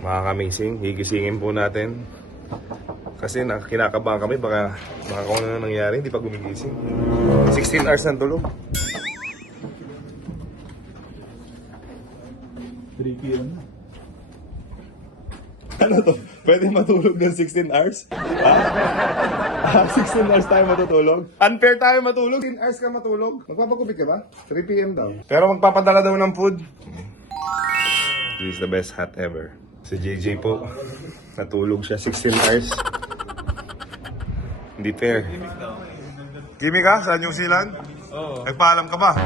Makaka-amazing. Higisingin po natin. Kasi kinakabahan kami. Baka kung ano nangyari. Hindi pa gumigising. 16 hours ng tulog. 3 p.m. na. Ano to? Pwede matulog ng 16 hours? Ha? 16 hours tayo matutulog? Unfair tayo matulog. 16 hours ka matulog. Magpapagupit ka ba? 3 p.m. daw. Pero magpapadala daw ng food. This is the best hat ever. Si JJ po. Natulog siya 16 hours. Hindi fair. Kimi ka sa New Zealand? Oo. Nagpaalam ka ba?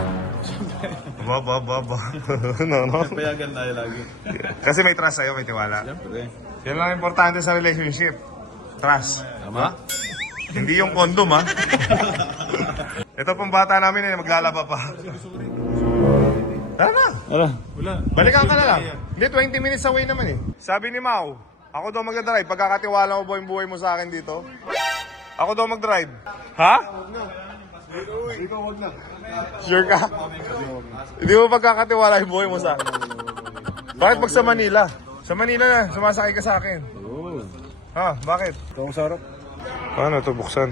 Ba. No. Payagan tayo lagi. Kasi may trust sa'yo, may tiwala. Siyempre. Yan lang importante sa relationship. Trust. Tama? Hindi yung condom, ha? Ito pong bata namin eh, maglalaba pa. Tara na. Ala. Wala. Balikan ka na lang. Hindi, 20 minutes away naman eh. Sabi ni Mau, ako daw magdadrive. Pagkakatiwala mo ba yung buhay mo sa akin dito? Ako daw magdrive. Ha? Ikaw wag na. Sure ka? Hindi mo pagkakatiwala yung buhay mo sa akin. Bakit pag sa Manila? Sa Manila na, sumasakay ka sa akin. Oo. Ha? Bakit? Ito ang sarap. Paano ito buksan?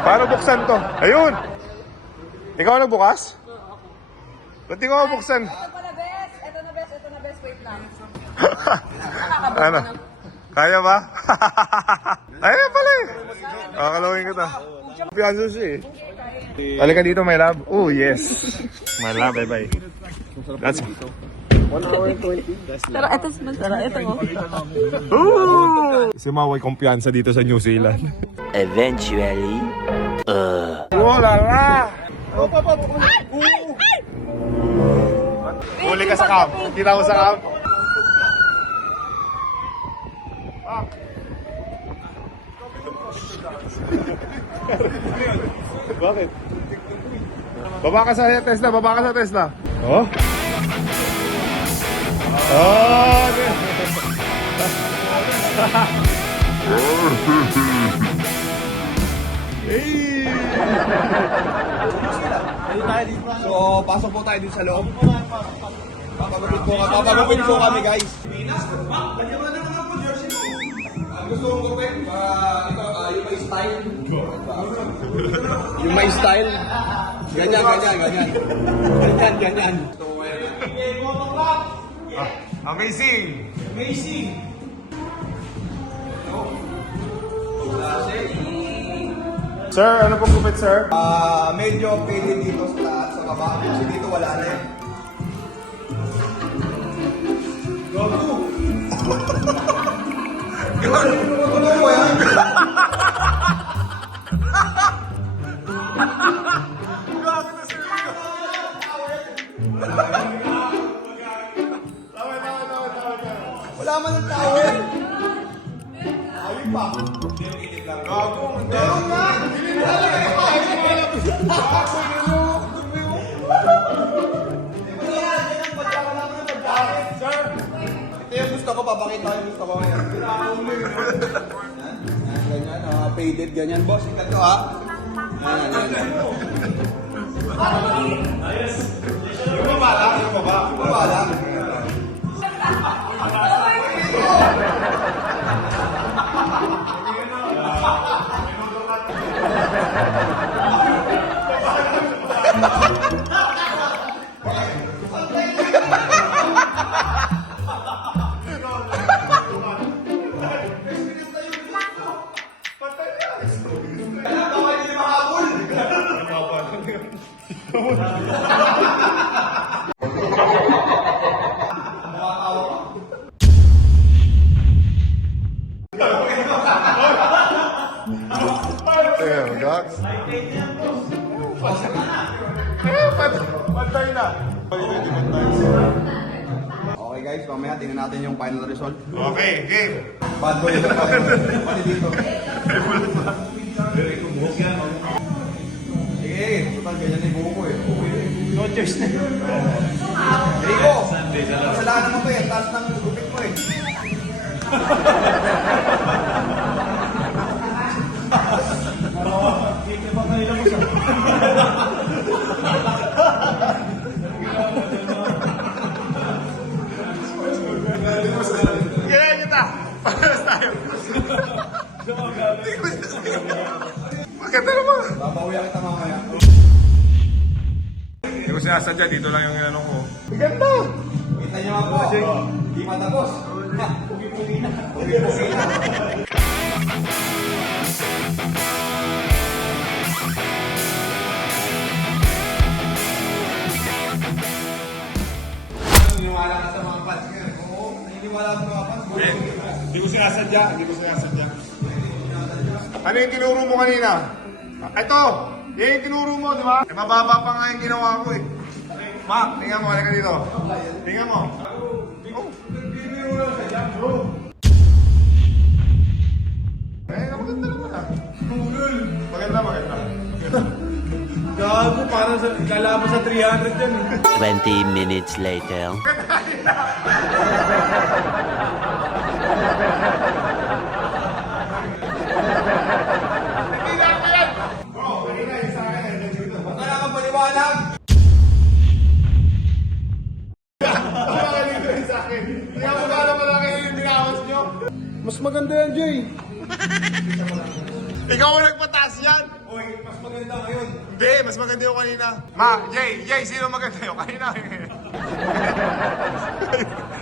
Paano buksan to? Ayun! Ikaw nagbukas? Ba't ikaw buksan? Ito pala, best. Ito na, best. Wait lang. Ano? Kaya ba? Ayun pala eh. Kakalawin kita. Pianso siya eh. Halika dito, my love. Oh, yes. My love, bye-bye. That's... 1 hour and 20. Tara, ito mo. Ooh! Si Maway kumpiyansa dito sa New Zealand. Eventually, Wala la! Huli ka sa camp. Kita mo sa camp. Bakit? Baba ka sa Tesla, baba ka sa Tesla. Oh? Oh! Hey! So, pasok po tayo dito sa loob. Papagupit po kami, guys. Gusto kong gupit para yung may style. Yung may style. Ganyan. Amazing! Sir, ano pong gupit, sir? Medyo pwede dito sa taas, sa baba. Kasi dito wala na eh. Ano mo yan? Wala man ang towel. Ayun pa. Meron nga. Ito yung gusto ko, papakita ko yung gusto ko ngayon. Ganyan, faded ganyan, boss. Ikat ko, ha? Yan. Yung baba lang, yung baba lang. Damn, dogs. Pantay na. Okay guys, mamaya tingnan natin yung final result. Okay, game. Bad boy yung pati dito. Sige, total ganyan na yung buko eh. No choice na. Rico, kasalanan mo to eh. Taas ng gupit mo eh. Paras tayo. Maganda naman. Babawian kita mamaya. Hindi ko sinasadya, dito lang yung inanong ko. Maganda! Kita niyo ako. Di matapos. Pugi-pugi na. Pugi-pugi na. Naniniwala ka sa mga fans ka. Oo, naniniwala ka sa mga fans. Hindi ko sinasadya, hindi ko sinasadya. Ano yung tinuro mo kanina? Ito! Yan yung tinuro mo, di ba? Mababa pa nga yung ginawa ko eh. Mac, tingnan mo, halika dito. Tingnan mo. Oh. Maganda naman ah. Maganda, maganda. Gago, parang kalaban sa 300 yan. 20 minutes later. Hindi na ako yan! Bro, kanina yung sa akin. Wala kang paliwanag. Baka dito yung sa akin. Hindi ako gano'n malaki yung binawas nyo. Mas maganda yan, Jay. Ikaw ang nagpataas yan. Uy, mas maganda ngayon. Hindi, mas maganda yung kanina. Ma, Jay, sino maganda yung kanina?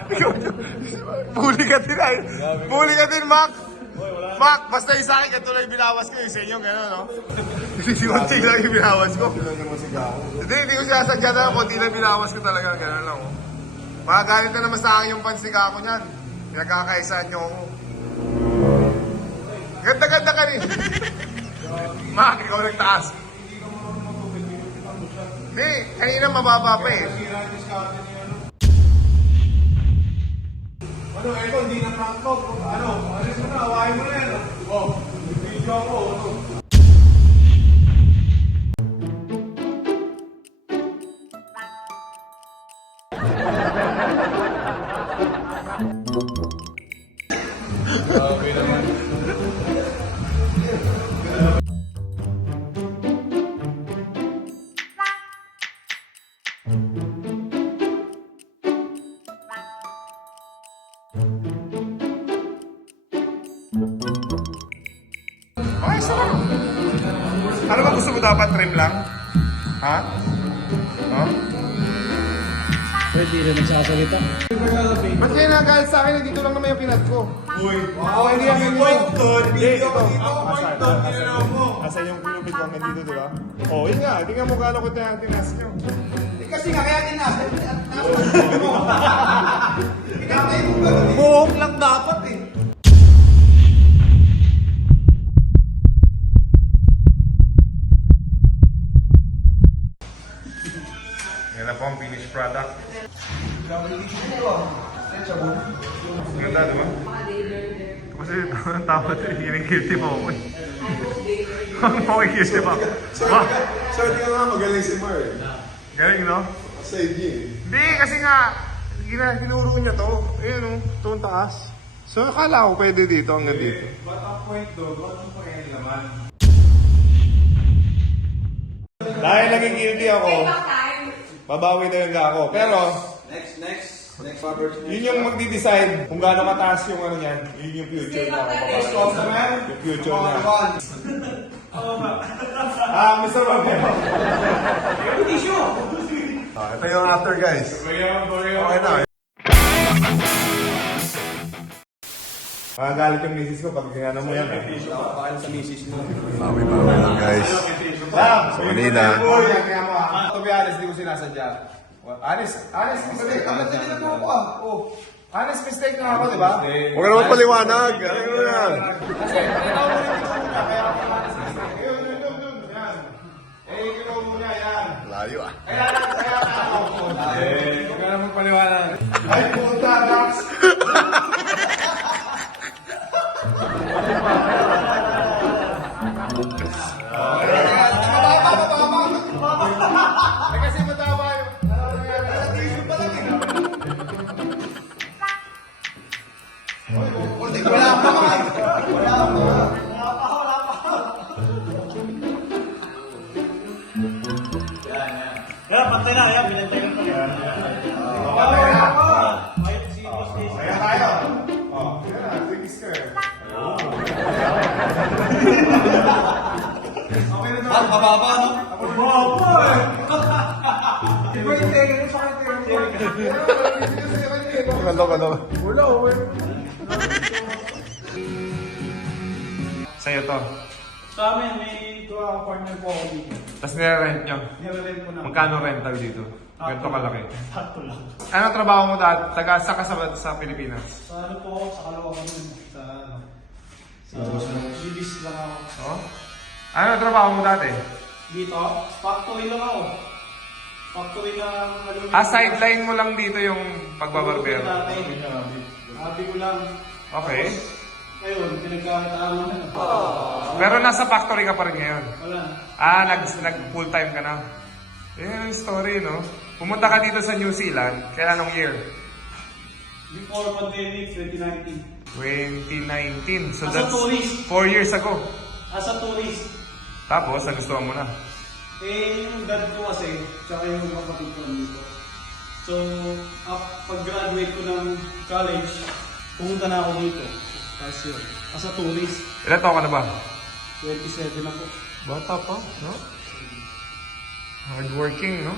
Ikaw, Bully ka din ay. Bully ka din, Mac. Mac, basta yung sa akin, ito lang yung binawas ko. Yung sa inyo, gano'n, no? Si Kunti lang yung binawas ko. Hindi ko sinasadya na. Kunti lang binawas ko talaga. Gano'n lang, oh. Makagalit na naman sa akin yung fans ni Kako niyan. Pinagkakaisaan niyo ako. Ganda-ganda ka rin. Mac, ikaw nagtaas. Hindi, kanina mababa pa eh. Ano, ito, hindi na prank talk. Ano, alis mo na, awahin mo na yan. Oh, video ako. Ano. Okay, so ano ba gusto mo dapat? Trim lang? Ha? Ha? Pwede rin nagsasalita. Ba't kayo nagalit sa akin? Dito lang naman yung pinat ko. Uy, wow, hindi yan yung point doon. Video ko dito, point doon. Tinanong mo. Asan yung pinupit ko hanggang dito, di ba? Oo, yun nga. Tingnan mo gano'n ko tayo ang tinas nyo. Eh, kasi nga, kaya din nasa. Pinatay mo ba? Buhok lang dapat eh. Yan na po ang finished product. Ganda, di ba? Kasi ang tama ito, hinigilty mo ako eh. Ang makikilty pa. Sabi ka nga magaling si Mar. Galing, no? Sa inyo eh. Hindi, kasi nga, tinuro niya to. Ayun, no? Itong taas. So, akala ko pwede dito hanggang dito. Ba't ang point doon? Ba't ang point naman? Dahil naging guilty ako, babawi na yung ako. Pero, Next Roberts. yun yung magdi-decide kung gaano kataas yung ano niyan. Yun yung future na ako. Customer. Yung future na. One. Mr. Romero. Issue. Ito yung after, guys. Okay na. Magagalit yung misis ko pag ginana mo yan. Pakala sa misis mo. Mami lang guys. So, kanina. Kaya mo ah. To be honest, di ko sinasadya. Honest mistake. Hindi mo ako ah. Oh. Honest mistake na ako, di ba? Huwag ka naman paliwanag. Ano mo yan? Kasi, pinataw mo rin yung muna, kaya ako honest mistake. Yun, yan. Ikaw muna, yan. Layo ah. Kaya ako. Huwag ka naman paliwanag. Ay, puta, Dax. Ay, kasi matama yun. Sa tissue pa lang eh. Wala pa nga. Wala pa. Sa'yo to. Sa amin, may partner po ako dito. Tapos nire-rent nyo. Nire-rent ko na. Magkano rental dito? Ganito kalaki. Sakto lang. Ano trabaho mo dati? Sa sa Pilipinas? Sa ano po ako, sa Caloocan nun. Sa ano. Sa Libis lang ako. Oh? Ano trabaho mo dati? Dito, factory lang ako. Factory lang aluminum. Sideline mo lang dito yung pagbabarbero. Habi ko lang. Okay. Ngayon, pinagkakitaan mo na. Pero nasa factory ka pa rin ngayon? Wala. Nag full time ka na? Yan yung story, no? Pumunta ka dito sa New Zealand, kaya anong year? Before pandemic, 2019. 2019. So As a that's tourist. 4 years ago. As a tourist. Tapos, nagustuhan mo na. Yung dad ko kasi, tsaka yung kapatid ko dito. So, pag-graduate ko ng college, pumunta na ako dito. Tapos yun, as a tourist, Ilan taon ka na ba? 27 ako. Bata pa, no? Hardworking, no?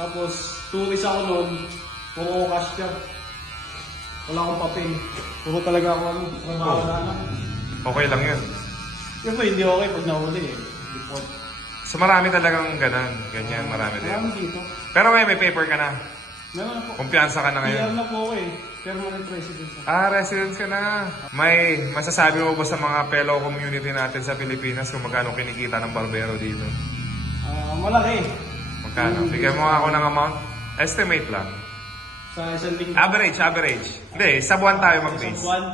Tapos, tourist ako noon, puro cash job. Wala akong papel. Puro talaga ako trabaho na. Okay lang yun. Yun po, hindi okay pag nahuli eh. Report. So marami talagang ganyan, marami din. Marami dito. Pero may paper ka na. Meron na po. Kumpiyansa ka na ngayon. PR na po ako eh. Permanent residence ako. Residence ka na. May masasabi mo ba sa mga fellow community natin sa Pilipinas kung magkano kinikita ng barbero dito? Malaki. Magkano? Bigyan mo ako ng amount. Estimate lang. Sa isang linggo. Average. Hindi, sa buwan tayo Isang mag-base. buwan.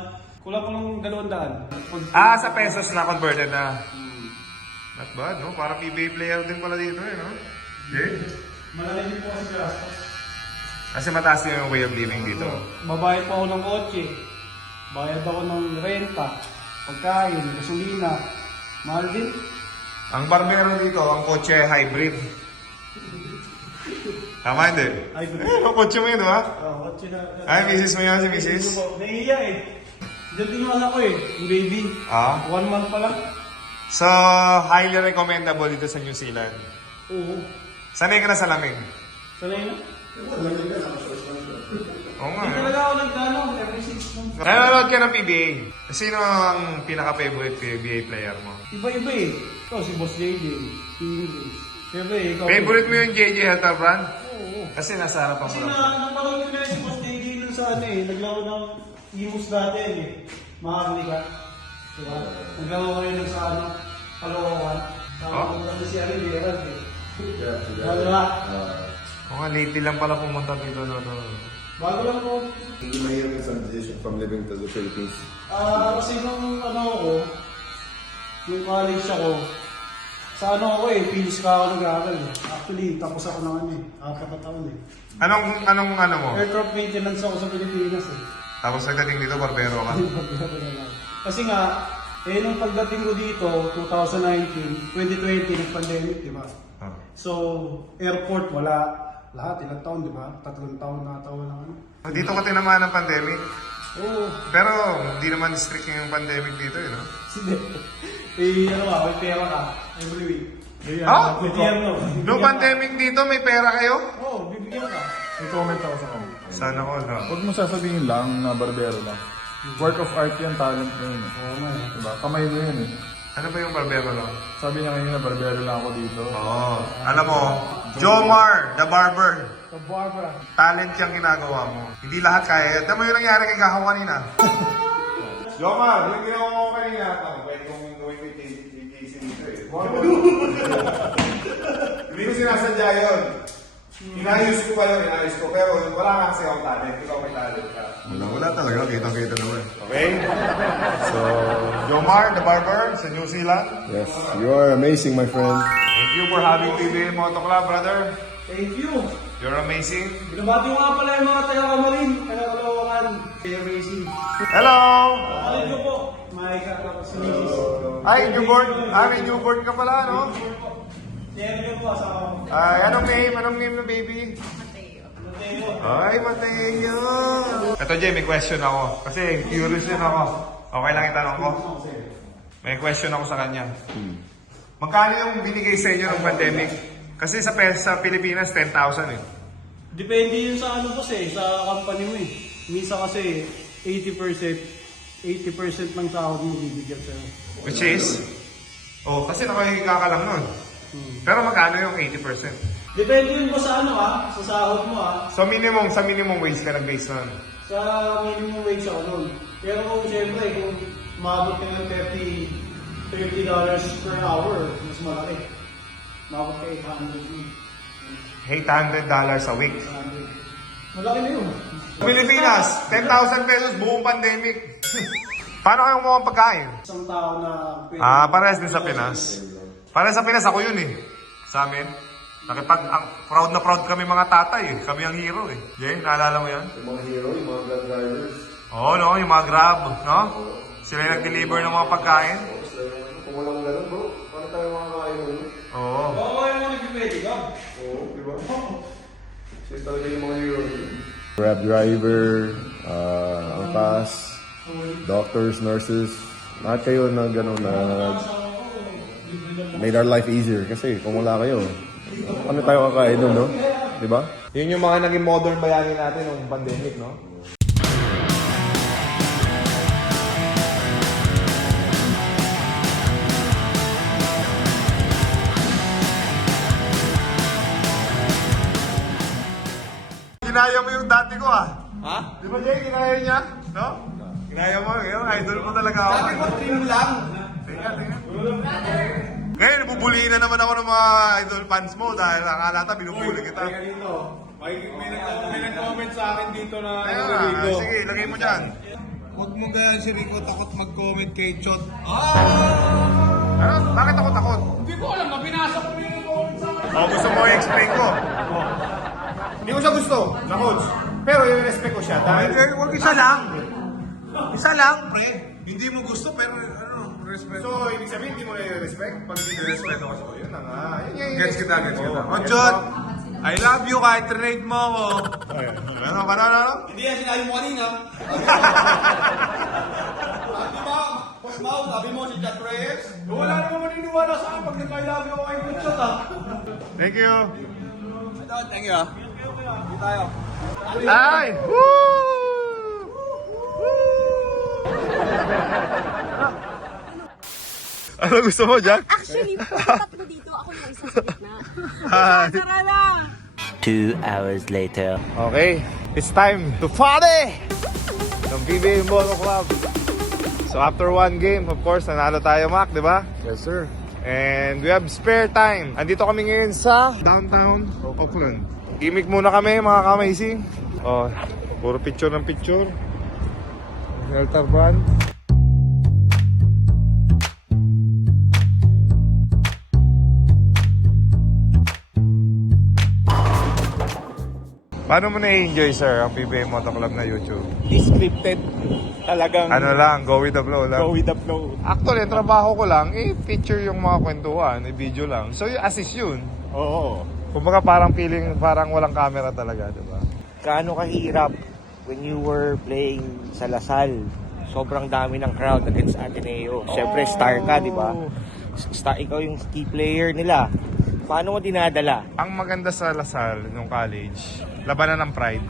Kulang ko ng 200. Sa pesos na converted na. Not bad, no? Parang PBA player din pala dito, eh, no? Okay. Malaki din po kasi gastos. Kasi mataas din yung way of living dito. Babayad pa ako ng kotse. Bayad ako ng renta, pagkain, gasolina. Mahal din. Ang barbero dito, ang kotse hybrid. Tama hindi? Hybrid. Ang kotse mo yun, ha? Kotse na. Ay, misis mo yun, si misis? Naiiya eh. Diyan din yung anak ko eh, yung baby. 1 month pa lang. So, highly recommendable dito sa New Zealand. Oo. Sanay ka na sa lamig? Sanay na. Oo nga, Hindi eh. talaga ako nagkano, every 6 months. Nanonood ka ng PBA. Sino ang pinaka-favorite PBA player mo? Iba-iba eh. Ikaw si Boss JJ, si Ingrid. Siyempre ikaw. Favorite mo yung JJ Helterbrand? Oo. Kasi nasa harapan Kasi mo lang. napanood ko na si Boss JJ dun sa ano eh, naglaro ng Imus dati eh. Maharli ka. Diba? Naglaro ko yun sa ano, Caloocan. Tapos si Ari Gerald eh. Diba? Oo nga, lately lang pala pumunta dito. No. Bago lang po. Hindi mahirap yung transition from living to the Philippines. Kasi nung ano ako, nung college ako, sa ano ako eh, Philips ka ako nag-aaral eh. Actually, tapos ako ng ano eh, 4 na taon eh. Anong ano mo? Aircraft maintenance ako sa Pilipinas eh. Tapos nagdating dito, barbero ka. Kasi nga, nung pagdating ko dito, 2019, 2020, nag-pandemic, di ba? Ah. So, airport, wala. Lahat, ilang taon, di ba? 3 taon na taon na ano. Dito ka tinamaan ng pandemic. Oo. Pero hindi naman strict yung pandemic dito, eh, no? Sige. Ano ka, may pera ka, every week. Ah? Gobyerno. No pandemic dito, may pera kayo? Oo, bibigyan ka. May comment ako sa comment. Sana all, ha? Huwag mo sasabihin lang na barbero lang. Work of art yan, talent mo yun. Oo nga eh. Diba? Kamay mo yun eh. Ano ba yung barbero lang? Sabi niya kanina, barbero lang ako dito. Oo. Alam mo, Jomar, the barber, Sa Barbara. talent yung ginagawa mo. Hindi lahat kaya. Tama yung nangyari kay Kako kanina. Jomar, yung ginawa mo kanina, pwede kong gawin ko yung dito eh. Hindi ko sinasadya yun. Inayos ko pa yun, inayos ko. Pero wala nga kasi akong talent. Ikaw may talent ka. Wala talaga. Kitang-kita naman. Okay? So, Jomar, the barber, sa New Zealand. Yes, you are amazing, my friend. Thank you for having PBA Moto Club, brother. Thank you. You're amazing. Binabati ko nga pala yung mga taga-Kamarin, taga-Caloocan, Kaya Racing. Hello! Alin ko po, may kakapos si Mrs. Ay, newborn. May newborn ka pala, no? Kaya ko po, asawa ko. Ay, anong name? Anong name ng baby? Mateo. Ay, Mateo. Ito, Jay, may question ako. Kasi curious din ako. Okay lang itanong ko? May question ako sa kanya. Magkano yung binigay sa inyo ng pandemic? Kasi sa Pilipinas, 10,000 eh. Depende yun sa ano boss sa company mo eh. Minsan kasi 80% ng sahod mo bibigyan sa'yo. Which is? Oh, kasi nakahiga ka lang nun. Pero magkano yung 80%? Depende yun boss sa ano sa sahod mo So sa minimum wage ka nag-base nun. Sa minimum wage ako nun. Pero kung siyempre, kung maabot ka ng $30 per hour, mas malaki. Maabot ka $800 a week. 800. Malaki na yun. Pilipinas, 10,000 pesos buong pandemic. Paano kayo kumuha ng pagkain? Isang tao na pwede. Parehas din sa Pinas. Parehas sa Pinas, ako yun eh. Sa amin. Proud na proud kami mga tatay eh. Kami ang hero eh. Jay, naalala mo yan? Yung mga hero, yung mga Grab drivers. Oo, no? Yung mga Grab, no? Sila yung nag-deliver ng mga pagkain. Kung walang ganun, bro, paano tayo makakain mo yun? Oo. Oo, yung mga nag-pwede ka. Oo, di ba? Sila talaga yung mga hero. Grab driver, angkas, doctors, nurses, lahat kayo na gano'n na made our life easier. Kasi kung wala kayo, ano tayo kakain doon, no? Di ba? Yun yung mga naging modern bayani natin nung pandemic, no? Ginaya mo yung dati ko Ha? Di ba Jay, ginaya niya? No? Ginaya mo, yun, idol mo talaga ako. Dati ko, trim lang. Tingnan. Ngayon, bubuliin na naman ako ng mga idol fans mo dahil nakalata, binubuli kita. May nag-comment sa akin dito na Kaya si Rico. sige, lagay mo dyan. Huwag mo ganyan si Rico, takot mag-comment kay Chot. Ano? Bakit ako takot? Hindi ko alam, binasa ko na yung comment sa akin. Gusto mo i-explain ko? Hindi ko siya gusto, na coach. Pero i-respect ko siya dahil... Huwag isa lang. Isa lang. Hindi mo gusto, pero respect. So, ibig sabihin, hindi mo na i-respect? Pag hindi i-respect ako, so yun na nga. Gets kita. Oh, Chot, I love you kahit trade mo ako. Ano? Hindi yan sinabi mo kanina. Di ba? Boss Mau, sabi mo si Jack Reyes? Wala naman maniniwala sa akin pag nagkailabi ako kay Kutchot Thank you. Thank you Hindi tayo. Ay! Ano gusto mo, Jack? Actually, tatlo dito. Ako yung isa sa gitna. Hi. Tara na! 2 hours later. Okay, it's time to party! Ng PBA Moto Club. So after one game, of course, nanalo tayo, Mac, di ba? Yes, sir. And we have spare time. Andito kami ngayon sa downtown Auckland. Gimmick muna kami, mga ka-amazing. Oh, puro picture ng picture. Delta brand. Paano mo na-enjoy, sir, ang PBA Moto Club na YouTube? Scripted. Talagang Ano lang, go with the flow lang. go with the flow. Actually, ang trabaho ko lang, picture yung mga kwentuhan, video lang. So, assist yun. Oo. Kumbaga parang feeling, parang walang camera talaga, di ba? Gaano kahirap when you were playing sa Lasal? Sobrang dami ng crowd against Ateneo. Siyempre, star ka, di ba? Star, ikaw yung key player nila. Paano mo dinadala? Ang maganda sa Lasal, nung college, labanan ng pride.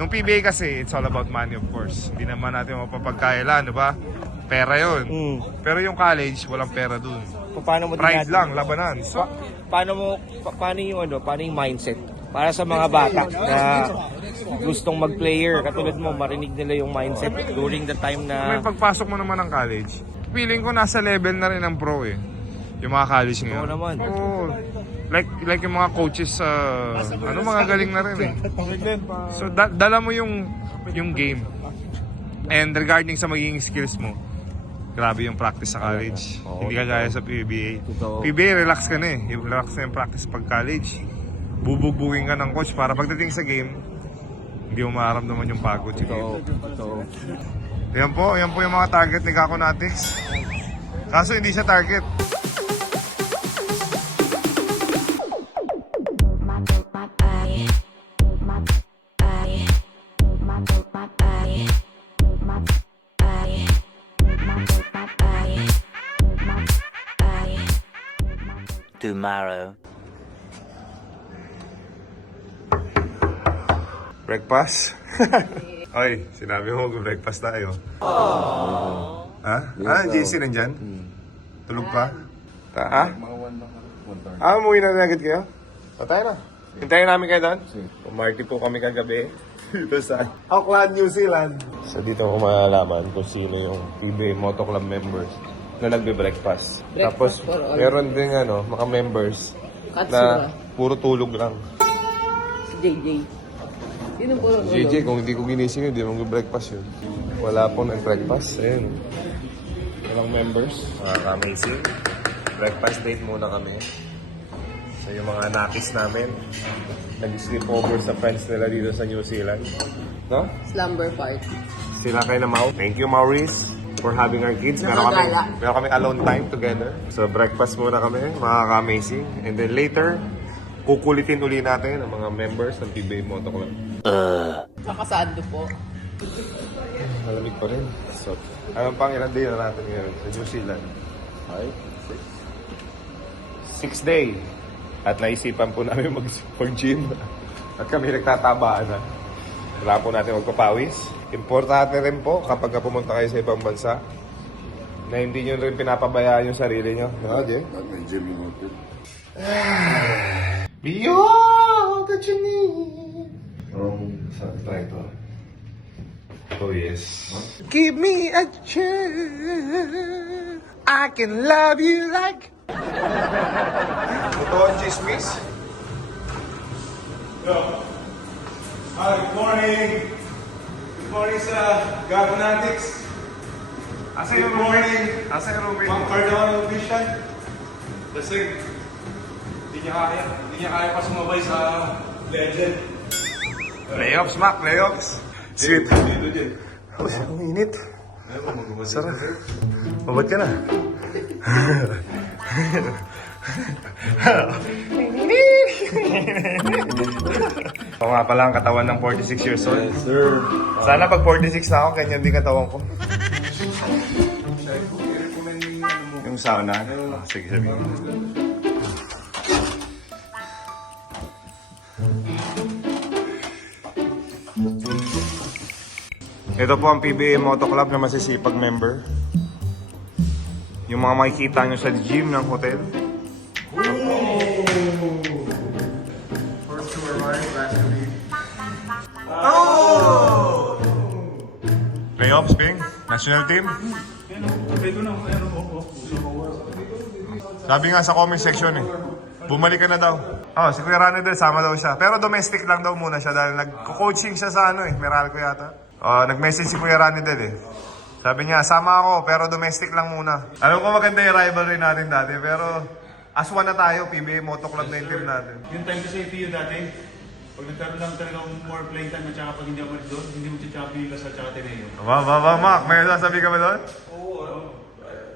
Nung PBA kasi, it's all about money, of course. Hindi naman natin mapapagkailan, di ba? Pera yun. Pero yung college, walang pera dun. Paano mo Pride dinadala? lang, labanan. So, Paano yung mindset? Para sa mga bata na gustong mag-player, katulad mo, marinig nila yung mindset during the time may na pagpasok mo naman ng college, feeling ko nasa level na rin ng pro eh. Yung mga college ngayon. Oo naman. Oo. Like yung mga coaches sa mga galing na rin eh. So dala mo yung game. And regarding sa magiging skills mo, grabe yung practice sa college. Hindi ka gaya sa PBA. PBA, relax ka na eh. Relax na yung practice pag college. Bubugbugin ka ng coach para pagdating sa game, hindi mo mararamdaman yung pagod. Yan po yung mga target ni Kako Natis. Kaso hindi siya target. Tomorrow. Breakfast? Oy, sinabi mo mag-breakfast tayo. Ha? JC nandyan? Tulog pa? Ha? Umuwi na agad kayo? Patay na. Hintayin namin kayo doon? Pumarty po kami kagabi. Dito sa Auckland, New Zealand. So dito ko malalaman kung sino yung PBA Moto Club members na nagbe-breakfast. Tapos meron din mga members na puro tulog lang. Si JJ. Sino po ron? JJ, kung hindi ko ginising yun, hindi mo breakfast yun. Wala po nag-breakfast. Ayun. Walang members. Amazing. Breakfast date muna kami. So yung mga nakis namin, nag-sleep over sa friends nila dito sa New Zealand. No? Slumber party. Sila kay na Mau. Thank you, Maurice, for having our kids. Meron kami alone time together. So breakfast muna kami, makaka-amazing. And then later, kukulitin uli natin ang mga members ng PBA Moto Club. Kakasado po. Malamig pa rin. So, anong pang ilang day na natin ngayon sa New Zealand? 6 day. At naisipan po namin mag-gym. At kami nagtatabaan na. Wala po natin magpapawis. Importante rin po kapag pumunta kayo sa ibang bansa na hindi nyo rin pinapabayaan yung sarili nyo. No, Jay? May gym yung mga Be all that you need. Try ito. Oh, yes. Give me a chance. I can love you like... Totoo ang chismis? Good morning. Good morning sa Gabonatics. Asa yung roommate? Asa yung roommate? Ma'am Cardano Vision. Kasi hindi niya kaya pa sumabay sa legend. Playoffs, Mac. Playoffs. Sweet. Dito din. Uy, ang init. Sarap. Mabad ka na. Ito nga pala ang katawan ng 46 years old. Yes, sir. Sana pag 46 na ako, ganyan din katawan ko. Yung sauna. Sige, sabihin. Ito po ang PBA Moto Club na masisipag member. Yung mga makikita nyo sa gym ng hotel. Playoffs, Ping? National team? Sabi nga sa comment section bumalik ka na daw. Si Kuya Ranedel, sama daw siya. Pero domestic lang daw muna siya dahil nag-coaching siya sa Meralco yata. Nag-message si Kuya Ranedel Sabi niya, sama ako pero domestic lang muna. Alam ko maganda yung rivalry natin dati pero aswan na tayo, PBA Moto Club na yung team natin. Yung time ko sa APU dati, pag nagkaroon lang talaga more playing time at saka pag hindi ako doon, hindi mo champion ka sa tsaka Ateneo. Mac, may sasabi ka ba doon? Oo,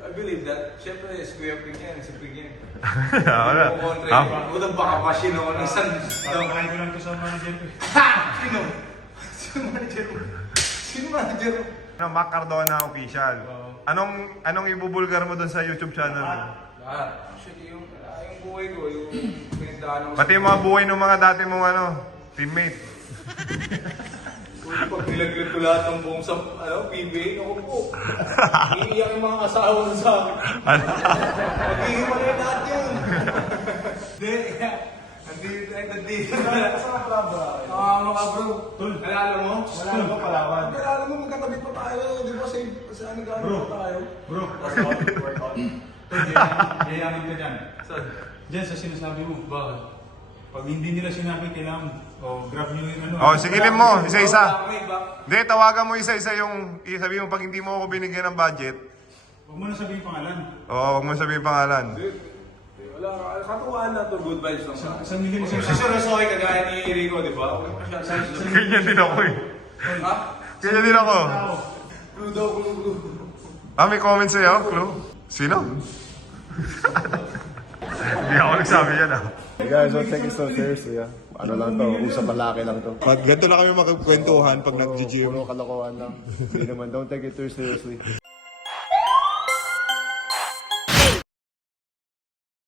I believe that. Siyempre, si Kuya Ping yan, si Ping yan. Wala. Utang baka machine ako ng isang... Tawagain ko lang ito sa manager ko. Sino? Sino manager mo? Sino manager mo? Mac Cardona official. Anong ibubulgar mo doon sa YouTube channel mo? Actually, yung buhay ko, yung pinagdaan ko. Pati yung mga buhay ng mga dati mong teammate. Pag nilaglag ko lahat ng buong sa PBA, ako po. Iiyak yung mga asawa ko sa akin. Maghihimalay lahat yun. Nandito na. Kasama pala ba? Mga bro. Alala mo? Wala ba Palawan? Alala mo, magkatabi pa tayo. Di ba sa ano gano'n pa tayo? Bro, workout. Yayaman ka dyan. Saan? Diyan sa sinasabi mo. Bakit? Pag hindi nila sinabi, kailangan grab nyo yung Sigilin mo, isa-isa. Bakit ba? Hindi, tawagan mo isa-isa yung sabi mo pag hindi mo ako binigyan ng budget. Huwag mo na sabihin pangalan. Huwag mo sabihin pangalan. Wala, katuwaan na to. Good vibes lang sa akin. Isang million Si Sorosoy, kagaya ni Rico, di ba? Ganyan din ako Ha? Ganyan din ako. Clue daw, clue. May comment sa'yo, Clue? Sino? Hindi ako nagsabi yan Hey guys, don't take it so seriously Ano lang to, usap malaki lang to. Ganito na kami magkakwentuhan pag nag-gym. Puro kalokohan lang. Hindi naman, don't take it too seriously.